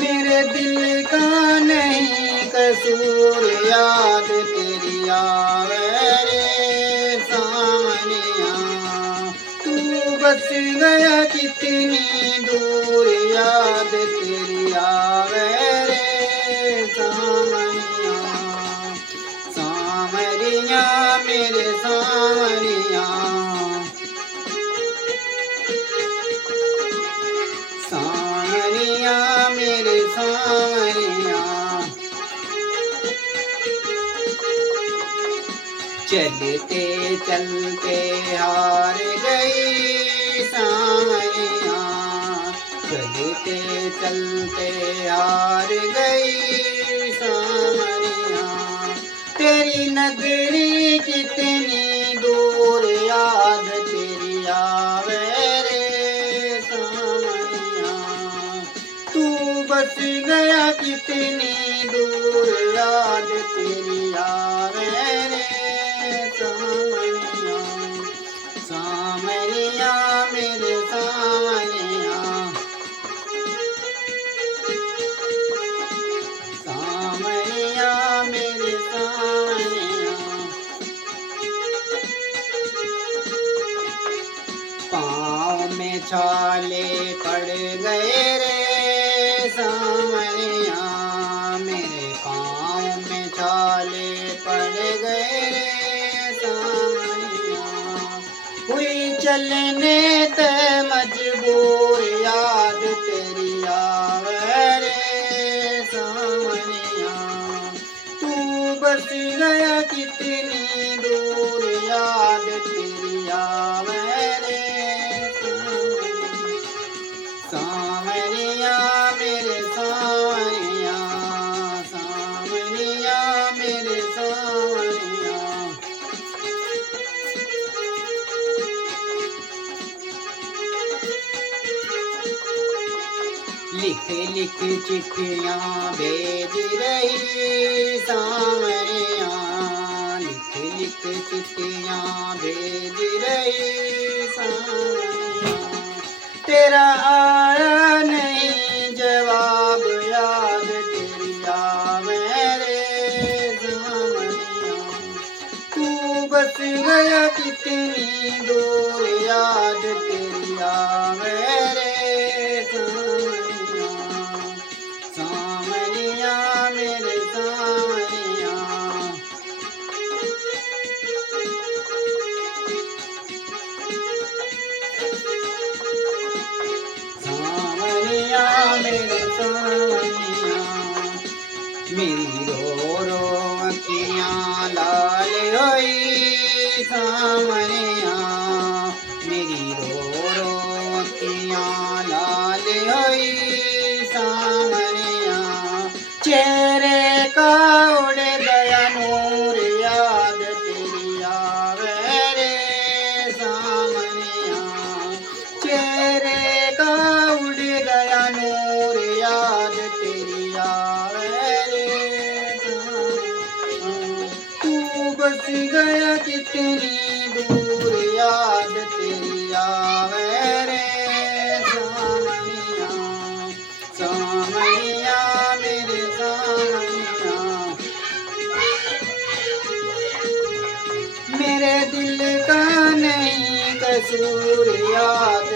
मेरे दिल का नहीं कसूर, याद तेरी आवे रे सावनिया। तू बस गया कितनी दूर, याद तेरी आवे रे सावनिया। सावरिया मेरे सावरिया, सावरिया मेरे सावरिया। चलते चलते हार गई सावरिया, चलते चलते हार गई सावरिया। तेरी नगरी कितनी दूर, याद तेरी आवे रे सावरिया। तू बस गया कितनी दूर, याद तेरी आवे रे सावरिया। सावरिया मेरे सावरिया, सावरिया मेरे सावरिया। पाँव में छाले पड़ गए रे सावरिया, मेरे पाँव में छाले पड़ गए रे सावरिया। हुई चलने ते मजबूर, याद तेरी आवे रे सावरिया। तू बस गया कितनी दूर, याद तेरी आवे रे सावरिया मेरे सावरिया, सावरिया मेरे सावरिया। लिख लिख चिट्ठियाँ भेज रही सावरिया, लिख लिख चिट्ठियाँ भेज रही सावरिया। तेरा आया नहीं जवाब, याद तेरी आवे रे सावरिया। तू बस गया कितनी दूर, याद तेरी आवे रे सावरिया। सावरिया मेरे सावरिया, सावरिया मेरे सावरिया। मेरी रो रो अखियाँ लाल होई सावरिया, मेरी रो रो अखियाँ लाल होई सावरिया। चेहरे का उड़ गया नूर, याद तेरी आवे रे सावरिया। चेहरे का उड़ गया नूर, याद तेरी आवे रे सावरिया। तू बस गया कितनी दूर, याद तेरी आवे रे सावरिया। सावरिया मेरे सावरिया, मेरे दिल का नहीं कसूर, याद